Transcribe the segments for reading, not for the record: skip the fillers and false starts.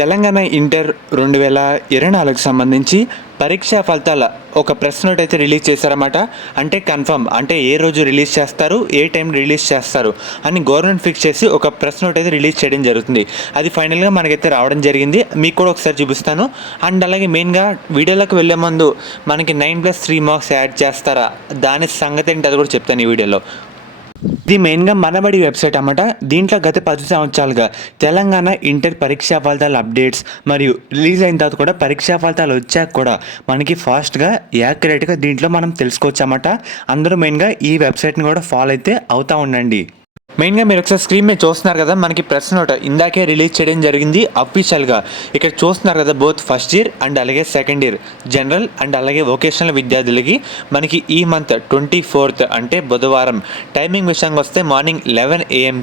Telangana inter 2024కి సంబంధించి పరీక్షా ఫలితాల ఒక ప్రెస్ నోట్ అయితే రిలీజ్ చేశారన్నమాట. అంటే కన్ఫర్మ్ అంటే ఏ రోజు రిలీజ్ చేస్తారు, ఏ టైం రిలీజ్ చేస్తారు అని గవర్నమెంట్ ఫిక్స్ చేసి ఒక ప్రెస్ నోట్ అయితే రిలీజ్ చేయడం జరుగుతుంది. అది ఫైనల్గా మనకైతే రావడం జరిగింది. మీకు కూడా ఒకసారి చూపిస్తాను. అండ్ అలాగే మెయిన్గా వీడియోలోకి వెళ్ళే ముందు మనకి 9+3 మార్క్స్ యాడ్ చేస్తారా, దాని సంగతి ఏంటి అది కూడా చెప్తాను ఈ వీడియోలో. ఇది మెయిన్గా మనబడి వెబ్సైట్ అన్నమాట. దీంట్లో గత 10 సంవత్సరాలుగా తెలంగాణ ఇంటర్ పరీక్షా ఫలితాల అప్డేట్స్ మరియు రిలీజ్ అయిన తర్వాత కూడా పరీక్షా ఫలితాలు వచ్చాక కూడా మనకి ఫాస్ట్గా యాక్యురేట్గా దీంట్లో మనం తెలుసుకోవచ్చు అన్నమాట. అందరూ మెయిన్గా ఈ వెబ్సైట్ని కూడా ఫాలో అయితే అవుతూ ఉండండి. మెయిన్గా మీరు ఒకసారి స్క్రీన్ మీద చూస్తున్నారు కదా, మనకి ప్రెస్ నోట్ ఇందాకే రిలీజ్ చేయడం జరిగింది అఫీషియల్గా. ఇక్కడ చూస్తున్నారు కదా, బోత్ ఫస్ట్ ఇయర్ అండ్ అలాగే సెకండ్ ఇయర్ జనరల్ అండ్ అలాగే వొకేషనల్ విద్యార్థులకి మనకి ఈ మంత్ 24th అంటే బుధవారం టైమింగ్ విషయానికి వస్తే మార్నింగ్ 11 AM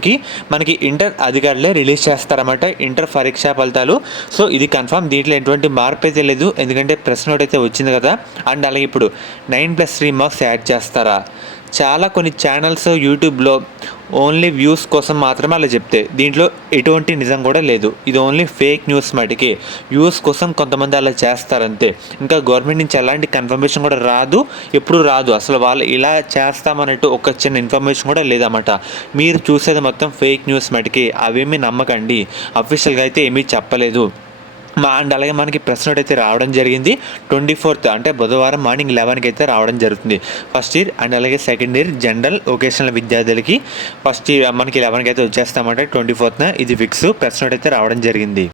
మనకి ఇంటర్ అధికారులే రిలీజ్ చేస్తారన్నమాట ఇంటర్ పరీక్షా ఫలితాలు. సో ఇది కన్ఫర్మ్, దీంట్లో ఎటువంటి మార్పు అయితే లేదు, ఎందుకంటే ప్రెస్ నోట్ అయితే వచ్చింది కదా. అండ్ అలాగే ఇప్పుడు 9+3 మార్క్స్ యాడ్ చేస్తారా, చాలా కొన్ని ఛానల్స్ యూట్యూబ్లో ఓన్లీ వ్యూస్ కోసం మాత్రమే అలా చెప్తే దీంట్లో ఎటువంటి నిజం కూడా లేదు. ఇది ఓన్లీ ఫేక్ న్యూస్ మటుకే, వ్యూస్ కోసం కొంతమంది అలా చేస్తారంతే. ఇంకా గవర్నమెంట్ నుంచి ఎలాంటి కన్ఫర్మేషన్ కూడా రాదు, ఎప్పుడు రాదు. అసలు వాళ్ళు ఇలా చేస్తామన్నట్టు ఒక చిన్న ఇన్ఫర్మేషన్ కూడా లేదన్నమాట. మీరు చూసేది మొత్తం ఫేక్ న్యూస్ మటుకే, అవేమీ నమ్మకండి. అఫీషియల్గా అయితే ఏమీ చెప్పలేదు. అండ్ అలాగే మనకి ప్రెస్ నోట్ అయితే రావడం జరిగింది 24th అంటే బుధవారం మార్నింగ్ 11కి అయితే రావడం జరుగుతుంది. ఫస్ట్ ఇయర్ అండ్ అలాగే సెకండ్ ఇయర్ జనరల్ వొకేషనల్ విద్యార్థులకి ఫస్ట్ ఇయర్ మనకి 11కి అయితే వచ్చేస్తామంటే 24th ఇది ఫిక్స్ ప్రెస్ నోట్ అయితే రావడం జరిగింది.